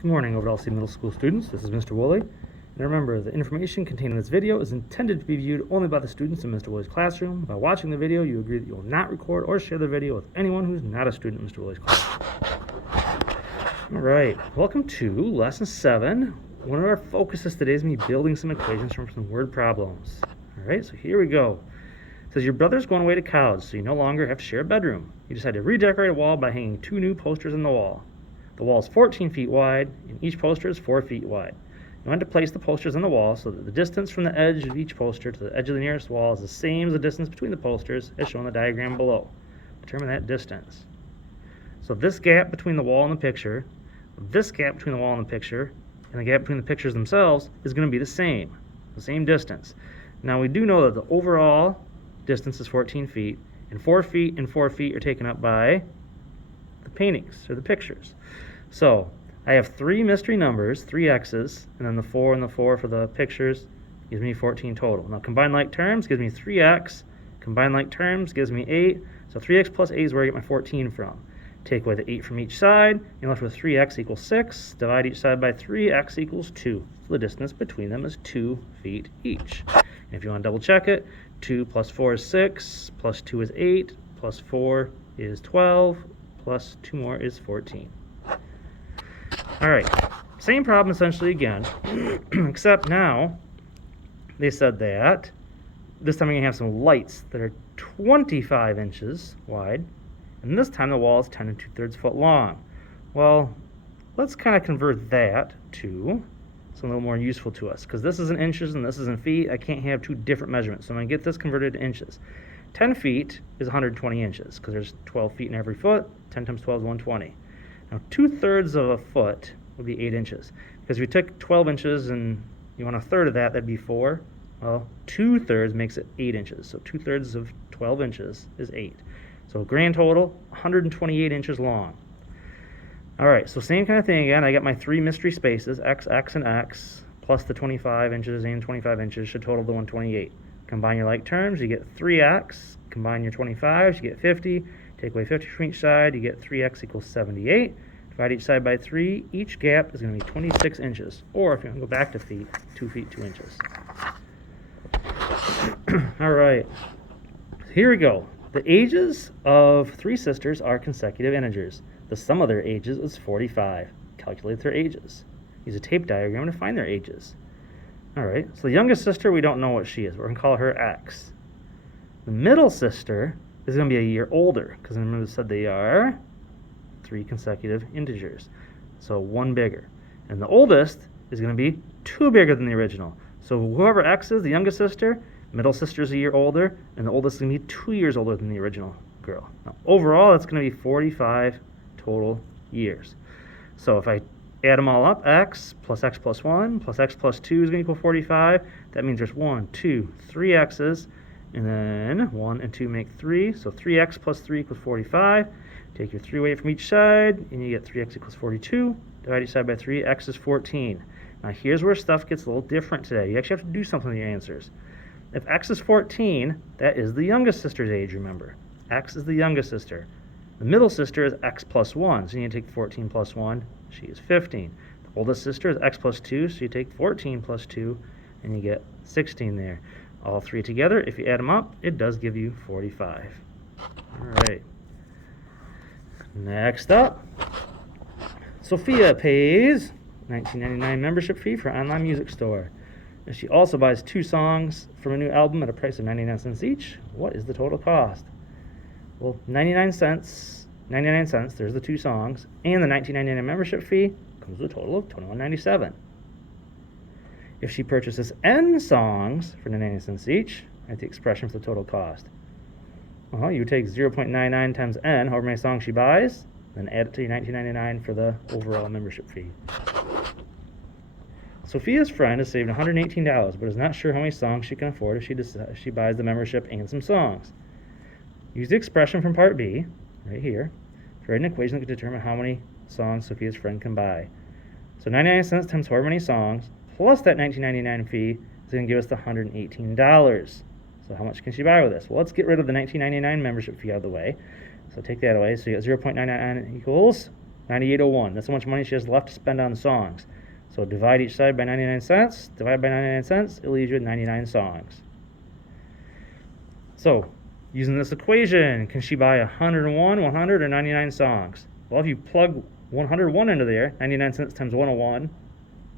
Good morning, Overall Middle School students. This is Mr. Woolley. And remember, the information contained in this video is intended to be viewed only by the students in Mr. Woolley's classroom. By watching the video, you agree that you will not record or share the video with anyone who is not a student in Mr. Woolley's class. All right, welcome to Lesson 7. One of our focuses today is me building some equations from some word problems. All right, so here we go. It says your brother's going away to college, so you no longer have to share a bedroom. You decide to redecorate a wall by hanging 2 new posters on the wall. The wall is 14 feet wide, and each poster is 4 feet wide. You want to place the posters on the wall so that the distance from the edge of each poster to the edge of the nearest wall is the same as the distance between the posters, as shown in the diagram below. Determine that distance. So this gap between the wall and the picture, this gap between the wall and the picture, and the gap between the pictures themselves is going to be the same distance. Now we do know that the overall distance is 14 feet, and 4 feet and 4 feet are taken up by the paintings, or the pictures. So I have 3 mystery numbers, 3 x's, and then the 4 and the 4 for the pictures gives me 14 total. Now combined like terms gives me 3x, combined like terms gives me 8, so 3x plus 8 is where I get my 14 from. Take away the 8 from each side, you're left with 3x equals 6, divide each side by 3, x equals 2. So the distance between them is 2 feet each. And if you want to double check it, 2 plus 4 is 6, plus 2 is 8, plus 4 is 12, plus 2 more is 14. All right, same problem essentially again, except now they said that this time we're going to have some lights that are 25 inches wide, and this time the wall is 10 2/3 foot long. Well, let's kind of convert that to something a little more useful to us, because this is in inches and this is in feet. I can't have 2 different measurements, so I'm going to get this converted to inches. 10 feet is 120 inches, because there's 12 feet in every foot. 10 times 12 is 120. Now 2/3 of a foot would be 8 inches. Because if you took 12 inches and you want 1/3 of that, that'd be 4. Well, 2/3 makes it 8 inches. So 2/3 of 12 inches is 8. So grand total, 128 inches long. All right, so same kind of thing again. I got my 3 mystery spaces, x, x, and x, plus the 25 inches and 25 inches should total the 128. Combine your like terms, you get 3x. Combine your 25s, you get 50. Take away 50 from each side, you get 3x equals 78. Divide each side by 3. Each gap is going to be 26 inches. Or if you want to go back to feet, 2 feet, 2 inches. All right, here we go. The ages of 3 sisters are consecutive integers. The sum of their ages is 45. Calculate their ages. Use a tape diagram to find their ages. All right, so the youngest sister, we don't know what she is. We're going to call her X. The middle sister is going to be a year older, because remember I said they are 3 consecutive integers, so 1 bigger. And the oldest is going to be 2 bigger than the original. So whoever X is, the youngest sister, middle sister is a year older, and the oldest is going to be 2 years older than the original girl. Now, overall, that's going to be 45 total years. So if I add them all up, x plus 1 plus x plus 2 is going to equal 45. That means there's 1, 2, 3 x's, and then 1 and 2 make 3. So 3x plus 3 equals 45. Take your 3 away from each side, and you get 3x equals 42. Divide each side by 3, x is 14. Now here's where stuff gets a little different today. You actually have to do something with your answers. If x is 14, that is the youngest sister's age, remember. X is the youngest sister. The middle sister is x plus 1, so you need to take 14 plus 1. She is 15. The oldest sister is x plus 2, so you take 14 plus 2, and you get 16 there. All 3 together, if you add them up, it does give you 45. All right. Next up, Sophia pays $19.99 membership fee for online music store. And she also buys 2 songs from a new album at a price of 99 cents each. What is the total cost? Well, 99 cents, there's the 2 songs, and the $19.99 membership fee comes with a total of $21.97. If she purchases N songs for 99 cents each, write the expression for the total cost. Well, you take 0.99 times N, however many songs she buys, then add it to your $19.99 for the overall membership fee. Sophia's friend has saved $118, but is not sure how many songs she can afford if she buys the membership and some songs. Use the expression from part B, right here, to write an equation that can determine how many songs Sophia's friend can buy. So 99 cents times however many songs, plus that $19.99 fee, is going to give us the $118. So how much can she buy with this? Well, let's get rid of the $19.99 membership fee out of the way. So take that away. So you got 0.99 equals 98.01. That's how much money she has left to spend on songs. So divide each side by 99 cents. Divide by 99 cents, it leaves you with 99 songs. So, using this equation, can she buy 101, 100, or 99 songs? Well, if you plug 101 into there, 99 cents times 101,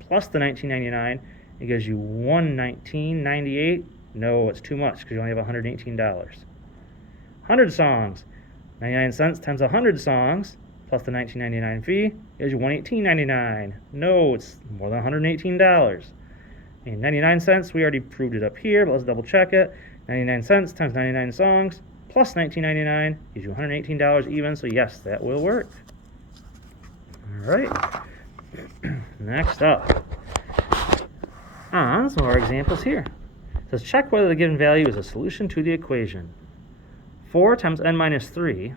plus the $19.99, it gives you $119.98. No, it's too much because you only have $118. 100 songs, 99 cents times 100 songs, plus the $19.99 fee, gives you $118.99. No, it's more than $118. And 99 cents, we already proved it up here, but let's double check it. 99 cents times 99 songs, plus $19.99, gives you $118 even, so yes, that will work. All right, next up, on some of our examples here. It says check whether the given value is a solution to the equation. 4 times n minus 3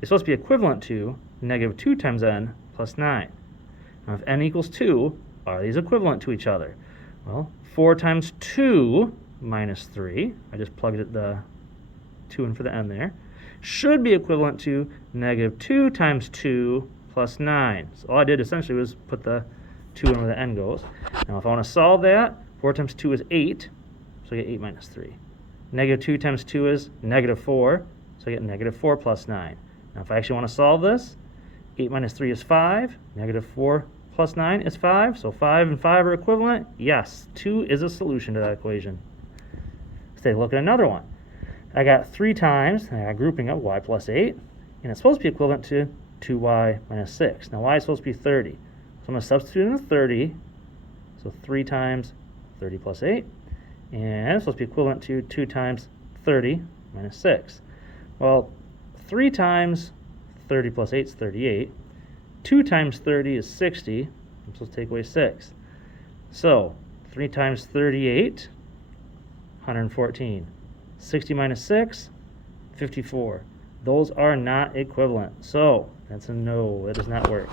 is supposed to be equivalent to negative 2 times n plus 9. Now if n equals 2, are these equivalent to each other? Well, 4 times 2 minus 3, I just plugged the 2 in for the n there, should be equivalent to negative 2 times 2 plus 9. So all I did essentially was put the 2 in where the n goes. Now if I want to solve that, 4 times 2 is 8, so I get 8 minus 3. Negative 2 times 2 is negative 4, so I get negative 4 plus 9. Now if I actually want to solve this, 8 minus 3 is 5, negative 4 plus 9 is 5, so 5 and 5 are equivalent. Yes, 2 is a solution to that equation. Let's take a look at another one. I got 3 times, I got a grouping of y plus 8, and it's supposed to be equivalent to 2y minus 6. Now y is supposed to be 30, so I'm going to substitute in the 30, so 3 times 30 plus 8, and it's supposed to be equivalent to 2 times 30 minus 6. Well, 3 times 30 plus 8 is 38. 2 times 30 is 60. I'm supposed to take away 6. So 3 times 38, 114. 60 minus 6, 54. Those are not equivalent. So that's a no. That does not work.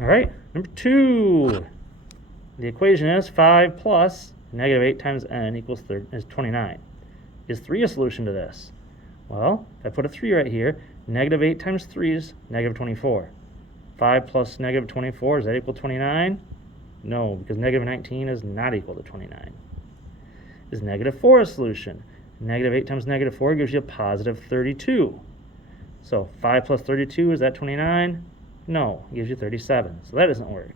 All right, number 2. The equation is 5 plus negative 8 times n equals is 29. Is 3 a solution to this? Well, if I put a 3 right here, negative 8 times 3 is negative 24. 5 plus negative 24, is that equal to 29? No, because negative 19 is not equal to 29. Is negative 4 a solution? Negative 8 times negative 4 gives you a positive 32. So 5 plus 32, is that 29? No, it gives you 37, so that doesn't work.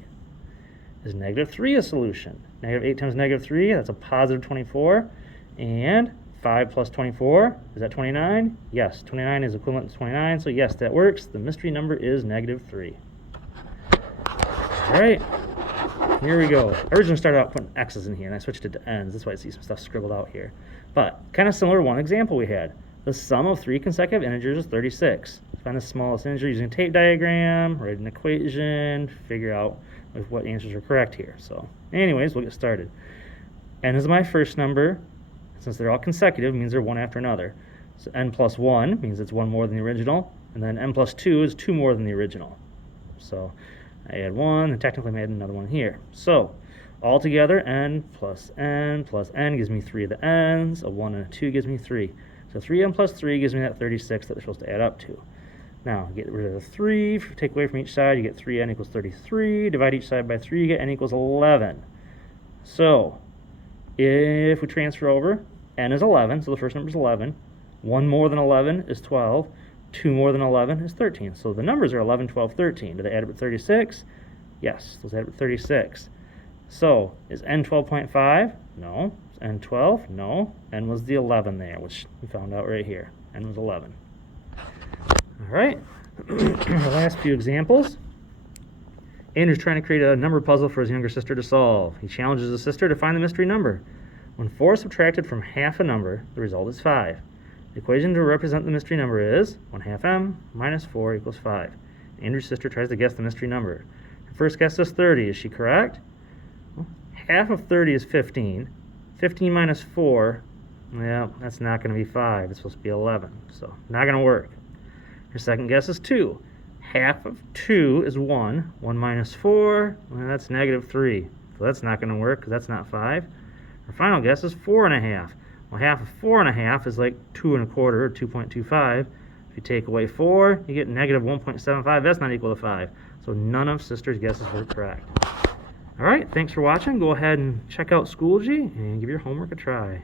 Is negative 3 a solution? Negative 8 times negative 3, that's a positive 24. And 5 plus 24, is that 29? Yes, 29 is equivalent to 29, so yes, that works. The mystery number is negative 3. All right, here we go. I originally started out putting x's in here, and I switched it to n's. That's why I see some stuff scribbled out here. But kind of similar to one example we had. The sum of 3 consecutive integers is 36. Find the smallest integer using a tape diagram, write an equation, figure out what answers are correct here. So anyways, we'll get started. N is my first number. Since they're all consecutive, it means they're one after another. So n plus 1 means it's 1 more than the original, and then n plus 2 is 2 more than the original. So I add 1, and technically I add another one here. So altogether, n plus n gives me 3 of the n's. A 1 and a 2 gives me 3. So 3n plus 3 gives me that 36 that we're supposed to add up to. Now, get rid of the 3, take away from each side, you get 3n equals 33. Divide each side by 3, you get n equals 11. So if we transfer over, n is 11, so the first number is 11. 1 more than 11 is 12. 2 more than 11 is 13. So the numbers are 11, 12, 13. Do they add up with 36? Yes, those add up with 36. So is n 12.5? No. Is n 12? No. N was the 11 there, which we found out right here. N was 11. All right, the last few examples. Andrew's trying to create a number puzzle for his younger sister to solve. He challenges his sister to find the mystery number. When 4 is subtracted from half a number, the result is 5. The equation to represent the mystery number is 1/2 m minus 4 equals 5. Andrew's sister tries to guess the mystery number. Her first guess is 30. Is she correct? Well, half of 30 is 15. 15 minus 4, well, that's not going to be 5. It's supposed to be 11, so not going to work. Her second guess is 2. Half of 2 is 1. 1 minus 4, well, that's negative 3. So that's not going to work because that's not 5. Her final guess is 4 1/2. Well, half of 4 1/2 is like 2 1/4, or 2.25. you take away 4, you get negative 1.75. That's not equal to 5. So none of sister's guesses were correct. All right, thanks for watching. Go ahead and check out Schoology and give your homework a try.